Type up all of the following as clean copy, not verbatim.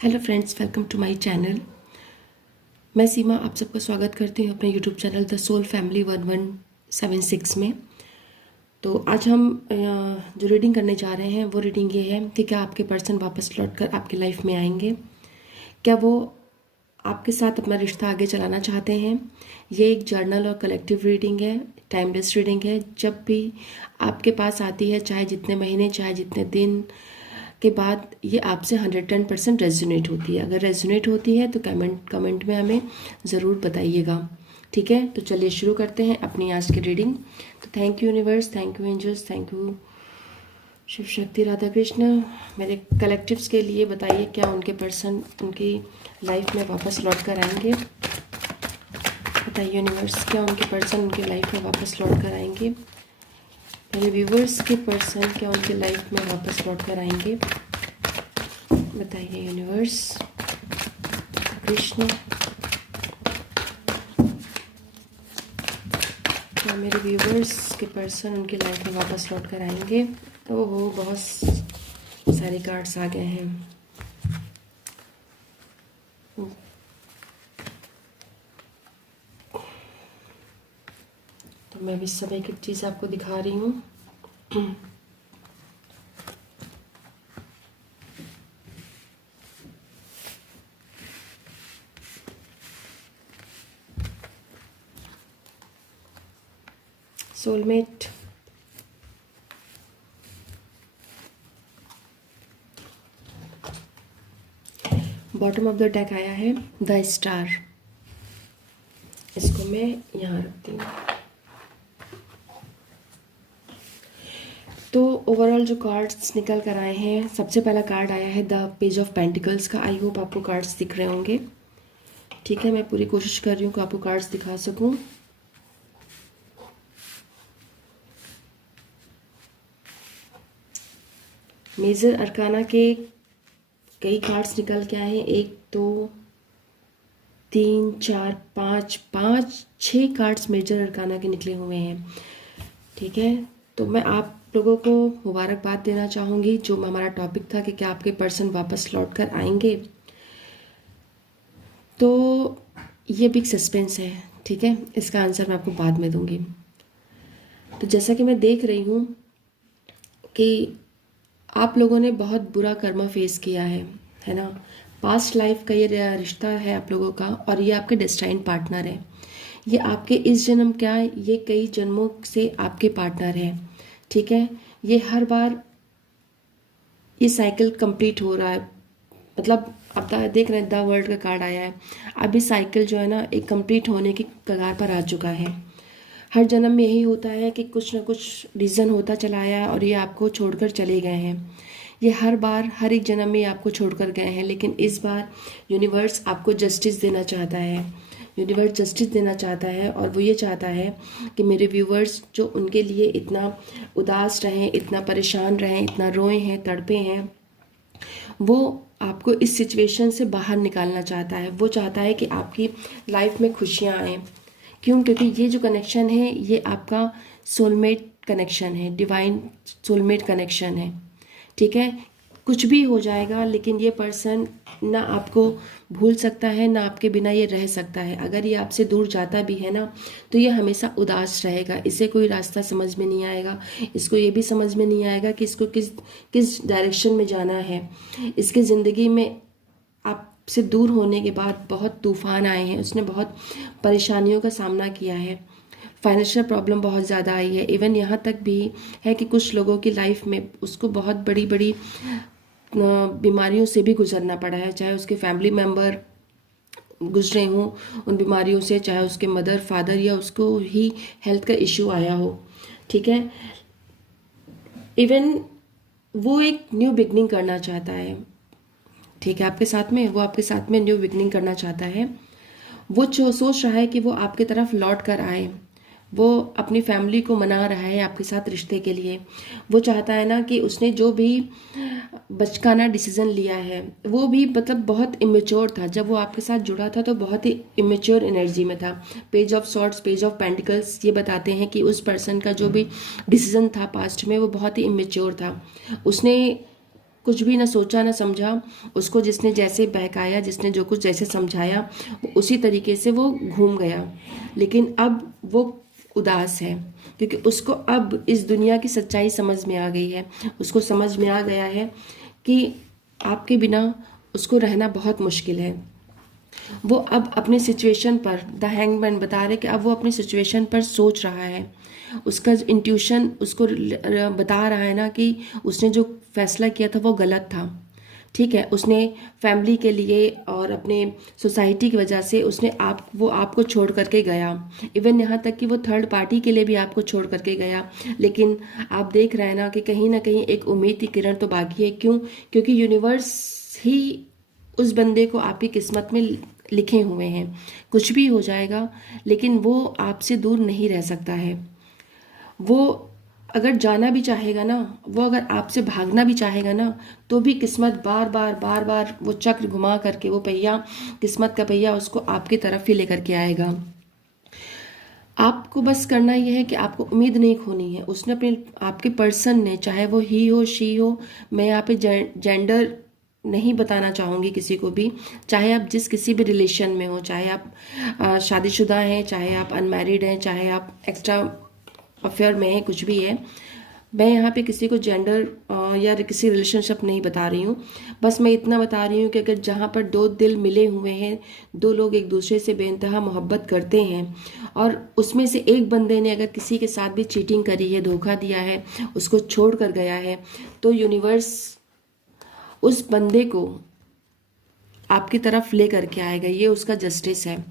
Hello friends, welcome to my channel. मैं सीमा आप सबका स्वागत करती हूँ अपने YouTube channel the soul family 1176 में। तो आज हम जो रीडिंग करने जा रहे हैं वो रीडिंग ये है कि क्या आपके पर्सन वापस लौट कर आपकी लाइफ में आएंगे, क्या वो आपके साथ अपना रिश्ता आगे चलाना चाहते हैं। ये एक जर्नल और कलेक्टिव रीडिंग है, टाइमलेस रीडिंग है। जब भी आपके पास आती है, चाहे जितने महीने चाहे जितने दिन के बाद, ये आपसे 110% रेजोनेट होती है। अगर रेजोनेट होती है तो कमेंट में हमें ज़रूर बताइएगा। ठीक है, तो चलिए शुरू करते हैं अपनी आज की रीडिंग। तो thank you universe, thank you angels, thank you Shiv Shakti Radha Krishna. मेरे कलेक्टिव्स के लिए बताइए क्या उनके पर्सन उनकी लाइफ में वापस लौट कर आएंगे। बताइए यूनिवर्स, क्या उनके पर्सन उनकी लाइफ में वापस लौट कर आएंगे। मेरे व्यूवर्स के पर्सन क्या उनके लाइफ में वापस लौट कर आएंगे। बताइए यूनिवर्स, कृष्ण, क्या मेरे व्यूवर्स के पर्सन उनकी लाइफ में वापस लौट कर आएंगे। ओहो, बहुत सारे कार्ड्स आ गए हैं। तो मैं इस समय की चीज़ आपको दिखा रही हूँ। Soulmate, bottom of the deck आया है द स्टार। इसको मैं यहाँ रखती हूँ। तो ओवरऑल जो कार्ड्स निकल कर आए हैं, सबसे पहला कार्ड आया है द पेज ऑफ पेंटिकल्स का। आई होप आपको कार्ड्स दिख रहे होंगे। ठीक है, मैं पूरी कोशिश कर रही हूँ कि आपको कार्ड्स दिखा सकूँ। मेजर अरकाना के कई कार्ड्स निकल के आए हैं। 1 2 3 4 5 6 कार्ड्स मेजर अरकाना के निकले हुए हैं। ठीक है, तो मैं आप लोगों को मुबारकबाद देना चाहूँगी। जो हमारा टॉपिक था कि क्या आपके पर्सन वापस लौट कर आएंगे, तो ये बिग सस्पेंस है। ठीक है, इसका आंसर मैं आपको बाद में दूंगी। तो जैसा कि मैं देख रही हूँ कि आप लोगों ने बहुत बुरा कर्मा फेस किया है ना। पास्ट लाइफ का ये रिश्ता है आप लोगों का, और ये आपके डेस्टाइन पार्टनर है। ये आपके इस जन्म क्या है, ये कई जन्मों से आपके पार्टनर है। ठीक है, ये हर बार ये साइकिल कंप्लीट हो रहा है। मतलब अब देख रहे हैं द वर्ल्ड का कार्ड आया है। अभी साइकिल जो है ना एक कंप्लीट होने की कगार पर आ चुका है। हर जन्म में यही होता है कि कुछ ना कुछ रीज़न होता चला आया है और ये आपको छोड़कर चले गए हैं। ये हर बार हर एक जन्म में आपको छोड़कर गए हैं, लेकिन इस बार यूनिवर्स आपको जस्टिस देना चाहता है। यूनिवर्स जस्टिस देना चाहता है, और वो ये चाहता है कि मेरे व्यूवर्स जो उनके लिए इतना उदास रहें, इतना परेशान रहें, इतना रोए हैं, तड़पे हैं, वो आपको इस सिचुएशन से बाहर निकालना चाहता है। वो चाहता है कि आपकी लाइफ में खुशियाँ आएँ। क्यों? क्योंकि ये जो कनेक्शन है ये आपका सोलमेट कनेक्शन है, डिवाइन सोलमेट कनेक्शन है। ठीक है, कुछ भी हो जाएगा, लेकिन ये पर्सन ना आपको भूल सकता है, ना आपके बिना ये रह सकता है। अगर ये आपसे दूर जाता भी है ना, तो ये हमेशा उदास रहेगा। इसे कोई रास्ता समझ में नहीं आएगा। इसको ये भी समझ में नहीं आएगा कि इसको किस किस डायरेक्शन में जाना है। इसके ज़िंदगी में आपसे दूर होने के बाद बहुत तूफान आए हैं। उसने बहुत परेशानियों का सामना किया है। फाइनेंशियल प्रॉब्लम बहुत ज़्यादा आई है। इवन यहाँ तक भी है कि कुछ लोगों की लाइफ में उसको बहुत बड़ी बड़ी बीमारियों से भी गुजरना पड़ा है। चाहे उसके फैमिली मेम्बर गुजरे हों उन बीमारियों से, चाहे उसके मदर फादर या उसको ही हेल्थ का इश्यू आया हो। ठीक है, इवन वो एक न्यू बिगनिंग करना चाहता है। ठीक है, आपके साथ में वो आपके साथ में न्यू बिगनिंग करना चाहता है। वो जो सोच रहा है कि वो आपकी तरफ लौट कर आए। वो अपनी फैमिली को मना रहा है आपके साथ रिश्ते के लिए। वो चाहता है ना कि उसने जो भी बचकाना डिसीजन लिया है वो भी मतलब बहुत इमेच्योर था। जब वो आपके साथ जुड़ा था तो बहुत ही इमेच्योर एनर्जी में था। Page of swords, page of pentacles ये बताते हैं कि उस पर्सन का जो भी डिसीजन था पास्ट में वो बहुत ही इमेच्योर था। उसने कुछ भी ना सोचा ना समझा, उसको जिसने जैसे बहकाया, जिसने जो कुछ जैसे समझाया, उसी तरीके से वो घूम गया। लेकिन अब वो उदास है, क्योंकि उसको अब इस दुनिया की सच्चाई समझ में आ गई है। उसको समझ में आ गया है कि आपके बिना उसको रहना बहुत मुश्किल है। वो अब अपने सिचुएशन पर, द हैंगमैन बता रहे कि अब वो अपनी सिचुएशन पर सोच रहा है। उसका इंट्यूशन उसको बता रहा है ना कि उसने जो फैसला किया था वो गलत था। ठीक है, उसने फैमिली के लिए और अपने सोसाइटी की वजह से उसने वो आपको छोड़ करके गया। इवन यहाँ तक कि वो थर्ड पार्टी के लिए भी आपको छोड़ करके गया। लेकिन आप देख रहे हैं ना कहीं एक उम्मीद की किरण तो बाकी है। क्यों? क्योंकि यूनिवर्स ही उस बंदे को आपकी किस्मत में लिखे हुए हैं। कुछ भी हो जाएगा, लेकिन वो आपसे दूर नहीं रह सकता है। वो अगर जाना भी चाहेगा ना, वो अगर आपसे भागना भी चाहेगा ना, तो भी किस्मत बार बार बार बार वो चक्र घुमा करके, वो पहिया, किस्मत का पहिया उसको आपकी तरफ ही लेकर के आएगा। आपको बस करना यह है कि आपको उम्मीद नहीं खोनी है। उसने अपने, आपके पर्सन ने, चाहे वो ही हो शी हो, मैं यहाँ पे जेंडर नहीं बताना चाहूँगी किसी को भी, चाहे आप जिस किसी भी रिलेशन में हो, चाहे आप शादीशुदा हैं, चाहे आप अनमैरिड हैं, चाहे आप एक्स्ट्रा अफेयर में हैं, कुछ भी है। मैं यहाँ पे किसी को जेंडर या किसी रिलेशनशिप नहीं बता रही हूँ। बस मैं इतना बता रही हूँ कि अगर जहाँ पर दो दिल मिले हुए हैं, दो लोग एक दूसरे से बेइंतहा मोहब्बत करते हैं, और उसमें से एक बंदे ने अगर किसी के साथ भी चीटिंग करी है, धोखा दिया है, उसको छोड़ कर गया है, तो यूनिवर्स उस बंदे को आपकी तरफ ले करके आएगा। ये उसका जस्टिस है।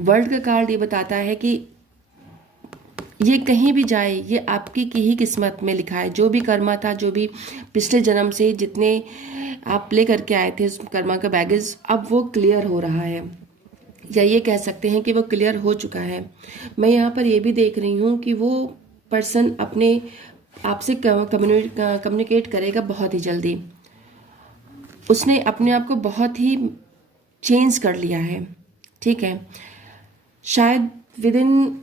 वर्ल्ड का कार्ड ये बताता है कि ये कहीं भी जाए, ये आपकी की ही किस्मत में लिखा है। जो भी कर्मा था, जो भी पिछले जन्म से जितने आप ले करके आए थे, उस कर्मा का बैगेज अब वो क्लियर हो रहा है, या ये कह सकते हैं कि वो क्लियर हो चुका है। मैं यहाँ पर ये भी देख रही हूँ कि वो पर्सन अपने आपसे कम्युनिकेट करेगा बहुत ही जल्दी। उसने अपने आप को बहुत ही चेंज कर लिया है। ठीक है, शायद विद इन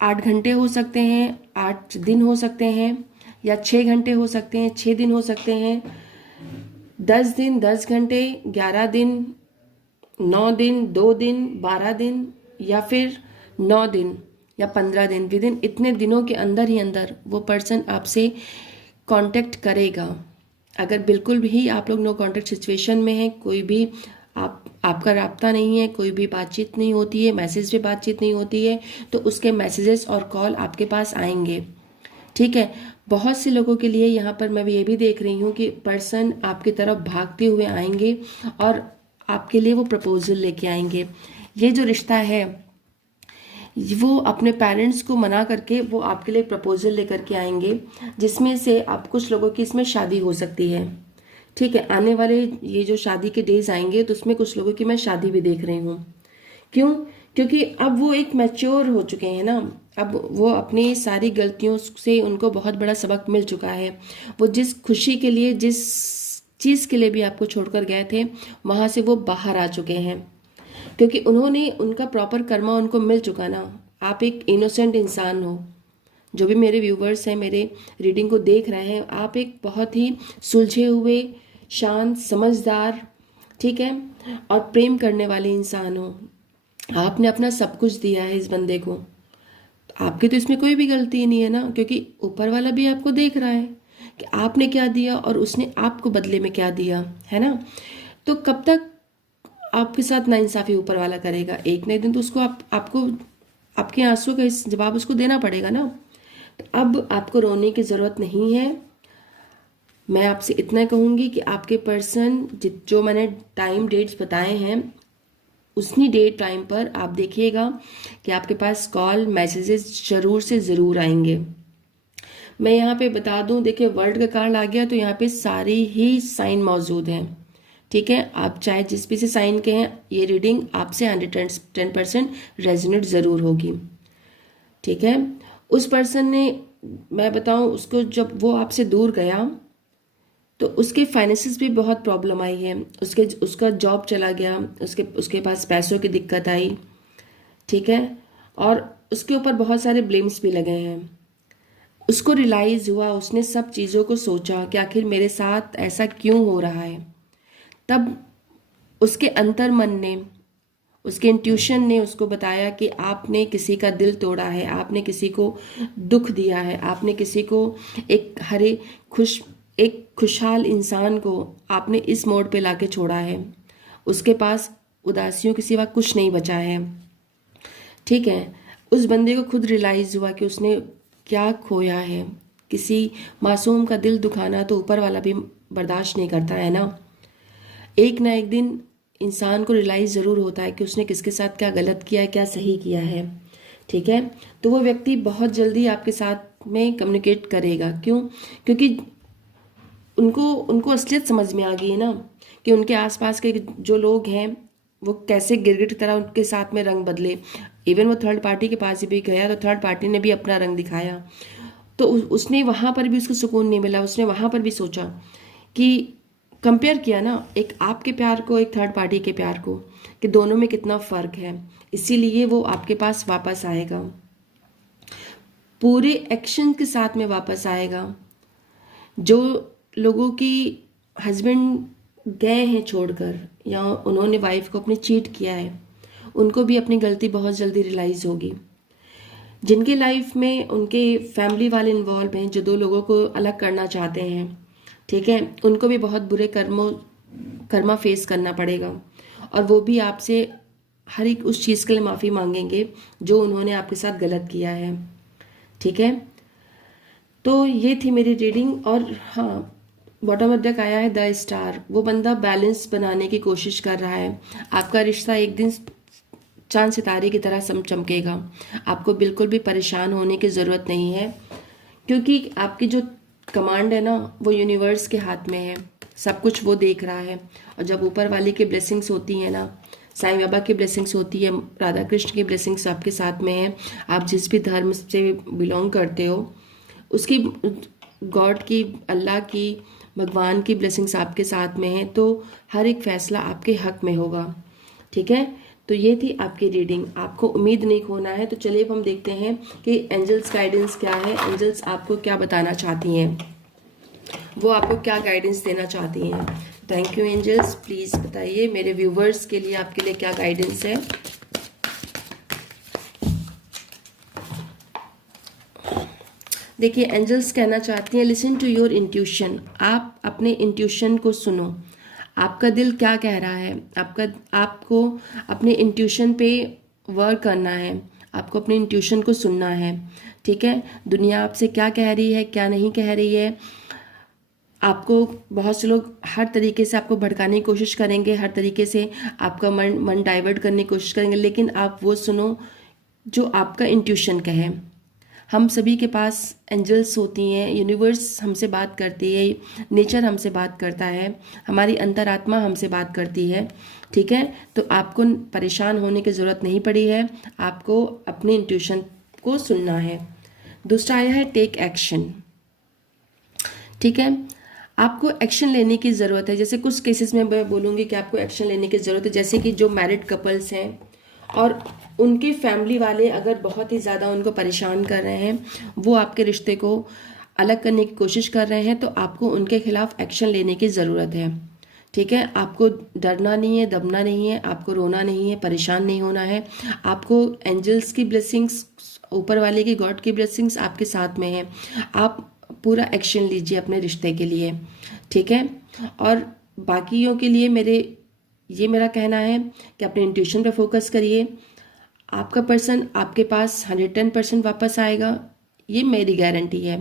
8 घंटे हो सकते हैं, 8 दिन हो सकते हैं, या 6 घंटे हो सकते हैं, 6 दिन हो सकते हैं, 10 दिन, 10 घंटे, 11 दिन, 9 दिन, 2 दिन, 12 दिन, या फिर 9 दिन या 15 दिन। विद इन इतने दिनों के अंदर ही अंदर वो पर्सन आपसे कांटेक्ट करेगा। अगर बिल्कुल भी आप लोग नो कांटेक्ट सिचुएशन में हैं, कोई भी आपका राब्ता नहीं है, कोई भी बातचीत नहीं होती है, मैसेज पे बातचीत नहीं होती है, तो उसके मैसेजेस और कॉल आपके पास आएंगे। ठीक है, बहुत से लोगों के लिए यहाँ पर मैं ये भी देख रही हूँ कि पर्सन आपकी तरफ भागते हुए आएंगे और आपके लिए वो प्रपोजल लेके आएंगे। ये जो रिश्ता है, वो अपने पेरेंट्स को मना करके वो आपके लिए प्रपोजल लेकर के आएंगे, जिसमें से आप कुछ लोगों की इसमें शादी हो सकती है। ठीक है, आने वाले ये जो शादी के डेज आएंगे, तो उसमें कुछ लोगों की मैं शादी भी देख रही हूँ। क्यों? क्योंकि अब वो एक मैच्योर हो चुके हैं ना। अब वो अपनी सारी गलतियों से उनको बहुत बड़ा सबक मिल चुका है। वो जिस खुशी के लिए, जिस चीज़ के लिए भी आपको छोड़कर गए थे, वहाँ से वो बाहर आ चुके हैं, क्योंकि उन्होंने, उनका प्रॉपर कर्मा उनको मिल चुका ना। आप एक इनोसेंट इंसान हो। जो भी मेरे व्यूवर्स हैं, मेरे रीडिंग को देख रहे हैं, आप एक बहुत ही सुलझे हुए, शांत, समझदार, ठीक है, और प्रेम करने वाले इंसान हो। आपने अपना सब कुछ दिया है इस बंदे को। आपकी तो इसमें कोई भी गलती नहीं है ना, क्योंकि ऊपर वाला भी आपको देख रहा है कि आपने क्या दिया और उसने आपको बदले में क्या दिया, है ना। तो कब तक आपके साथ नाइंसाफी ऊपर वाला करेगा? एक न एक दिन तो उसको आपको आपके आंसू का जवाब उसको देना पड़ेगा ना। तो अब आपको रोने की ज़रूरत नहीं है। मैं आपसे इतना कहूँगी कि आपके पर्सन जो मैंने टाइम डेट्स बताए हैं, उसी डेट टाइम पर आप देखिएगा कि आपके पास कॉल मैसेजेस ज़रूर से ज़रूर आएंगे। मैं यहाँ पे बता दूँ, देखिए वर्ल्ड का कार्ड आ गया, तो यहाँ पे सारे ही साइन मौजूद हैं। ठीक है, आप चाहे जिस भी से साइन के हैं, ये रीडिंग आपसे 110% रेजोनेट ज़रूर होगी। ठीक है, उस पर्सन ने, मैं बताऊँ उसको, जब वो आपसे दूर गया तो उसके फाइनेंसिस भी बहुत प्रॉब्लम आई है। उसका जॉब चला गया, उसके पास पैसों की दिक्कत आई। ठीक है, और उसके ऊपर बहुत सारे ब्लेम्स भी लगे हैं। उसको रियलाइज हुआ, उसने सब चीज़ों को सोचा कि आखिर मेरे साथ ऐसा क्यों हो रहा है। तब उसके अंतर मन ने, उसके इंट्यूशन ने उसको बताया कि आपने किसी का दिल तोड़ा है, आपने किसी को दुख दिया है, आपने किसी को एक खुशहाल इंसान को आपने इस मोड़ पे लाके छोड़ा है। उसके पास उदासियों के सिवा कुछ नहीं बचा है। ठीक है, उस बंदे को खुद रियलाइज हुआ कि उसने क्या खोया है। किसी मासूम का दिल दुखाना तो ऊपर वाला भी बर्दाश्त नहीं करता है ना। एक ना एक दिन इंसान को रियलाइज़ ज़रूर होता है कि उसने किसके साथ क्या गलत किया है, क्या सही किया है। ठीक है, तो वो व्यक्ति बहुत जल्दी आपके साथ में कम्युनिकेट करेगा। क्यों? क्योंकि उनको उनको असलियत समझ में आ गई है ना, कि उनके आसपास के जो लोग हैं वो कैसे गिरगिट की तरह उनके साथ में रंग बदले। इवन वो थर्ड पार्टी के पास भी गया तो थर्ड पार्टी ने भी अपना रंग दिखाया। तो उसने वहाँ पर भी उसको सुकून नहीं मिला। उसने वहाँ पर भी सोचा कि कंपेयर किया ना एक आपके प्यार को एक थर्ड पार्टी के प्यार को, कि दोनों में कितना फ़र्क है। इसीलिए वो आपके पास वापस आएगा, पूरे एक्शन के साथ में वापस आएगा। जो लोगों की हस्बैंड गए हैं छोड़कर, या उन्होंने वाइफ को अपनी चीट किया है, उनको भी अपनी गलती बहुत जल्दी रियलाइज़ होगी। जिनके लाइफ में उनके फैमिली वाले इन्वॉल्व हैं, जो दो लोगों को अलग करना चाहते हैं, ठीक है, उनको भी बहुत बुरे कर्मा फेस करना पड़ेगा। और वो भी आपसे हर एक उस चीज़ के लिए माफ़ी मांगेंगे जो उन्होंने आपके साथ गलत किया है। ठीक है, तो ये थी मेरी रीडिंग। और हाँ, बॉटम ऑफ डेक आया है द स्टार। वो बंदा बैलेंस बनाने की कोशिश कर रहा है। आपका रिश्ता एक दिन चांद सितारे की तरह चमकेगा। आपको बिल्कुल भी परेशान होने की ज़रूरत नहीं है, क्योंकि आपकी जो कमांड है ना वो यूनिवर्स के हाथ में है। सब कुछ वो देख रहा है। और जब ऊपर वाले की ब्लेसिंग्स होती हैं ना, साईं बाबा की ब्लेसिंग्स होती है, राधा कृष्ण की ब्लेसिंग्स आपके साथ में है, आप जिस भी धर्म से बिलोंग करते हो उसकी, गॉड की, अल्लाह की, भगवान की ब्लेसिंग्स आपके साथ में है, तो हर एक फैसला आपके हक में होगा। ठीक है, तो ये थी आपकी रीडिंग। आपको उम्मीद नहीं खोना है। तो चलिए अब हम देखते हैं कि एंजल्स गाइडेंस क्या है, एंजल्स आपको क्या बताना चाहती हैं, वो आपको क्या गाइडेंस देना चाहती हैं। थैंक यू एंजल्स, प्लीज़ बताइए मेरे व्यूवर्स के लिए, आपके लिए क्या गाइडेंस है। देखिए, एंजल्स कहना चाहती हैं लिसन टू योर इंट्यूशन। आप अपने इंट्यूशन को सुनो। आपका दिल क्या कह रहा है, आपको अपने इंट्यूशन पे वर्क करना है। आपको अपने इंट्यूशन को सुनना है। ठीक है, दुनिया आपसे क्या कह रही है, क्या नहीं कह रही है। आपको बहुत से लोग हर तरीके से आपको भड़काने की कोशिश करेंगे, हर तरीके से आपका मन डाइवर्ट करने की कोशिश करेंगे, लेकिन आप वो सुनो जो आपका इंट्यूशन कहे। हम सभी के पास एंजल्स होती हैं, यूनिवर्स हमसे बात करती है, नेचर हमसे बात करता है, हमारी अंतरात्मा हमसे बात करती है। ठीक है, तो आपको परेशान होने की ज़रूरत नहीं पड़ी है। आपको अपने इंट्यूशन को सुनना है। दूसरा आया है टेक एक्शन। ठीक है, आपको एक्शन लेने की ज़रूरत है। जैसे कुछ केसेस में मैं बोलूँगी कि आपको एक्शन लेने की ज़रूरत है, जैसे कि जो मैरिड कपल्स हैं और उनके फैमिली वाले अगर बहुत ही ज़्यादा उनको परेशान कर रहे हैं, वो आपके रिश्ते को अलग करने की कोशिश कर रहे हैं, तो आपको उनके खिलाफ एक्शन लेने की ज़रूरत है। ठीक है, आपको डरना नहीं है, दबना नहीं है, आपको रोना नहीं है, परेशान नहीं होना है। आपको एंजल्स की ब्लेसिंग्स, ऊपर वाले की, गॉड की ब्लेसिंग्स आपके साथ में है। आप पूरा एक्शन लीजिए अपने रिश्ते के लिए। ठीक है, और बाकियों के लिए मेरा कहना है कि अपने इंट्यूशन पे फोकस करिए। आपका पर्सन आपके पास 110% वापस आएगा, ये मेरी गारंटी है।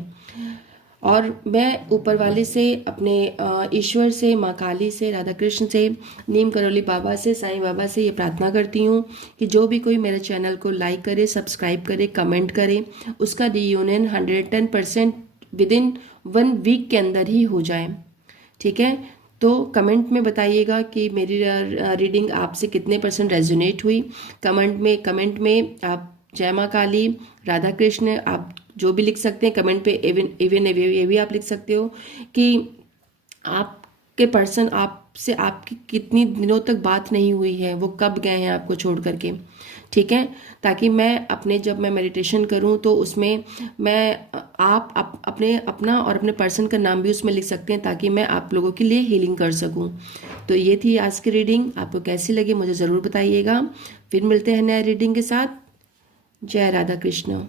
और मैं ऊपर वाले से, अपने ईश्वर से, माँ काली से, राधा कृष्ण से, नीम करोली बाबा से, साईं बाबा से ये प्रार्थना करती हूँ कि जो भी कोई मेरे चैनल को लाइक करे, सब्सक्राइब करे, कमेंट करे, उसका रीयूनियन 110% विद इन 1 वीक के अंदर ही हो जाए। ठीक है, तो कमेंट में बताइएगा कि मेरी रीडिंग आपसे कितने % रेजोनेट हुई। कमेंट में आप जय माँ काली, राधा कृष्ण, आप जो भी लिख सकते हैं कमेंट पे। इवन ये भी आप लिख सकते हो कि आपके पर्सन आपसे आपकी कितनी दिनों तक बात नहीं हुई है, वो कब गए हैं आपको छोड़ करके। ठीक है, ताकि मैं अपने जब मैं मेडिटेशन करूं तो उसमें मैं अपने अपना और अपने पर्सन का नाम भी उसमें लिख सकते हैं, ताकि मैं आप लोगों के लिए हीलिंग कर सकूं। तो ये थी आज की रीडिंग, आपको कैसी लगी मुझे ज़रूर बताइएगा। फिर मिलते हैं नए रीडिंग के साथ। जय राधा कृष्ण।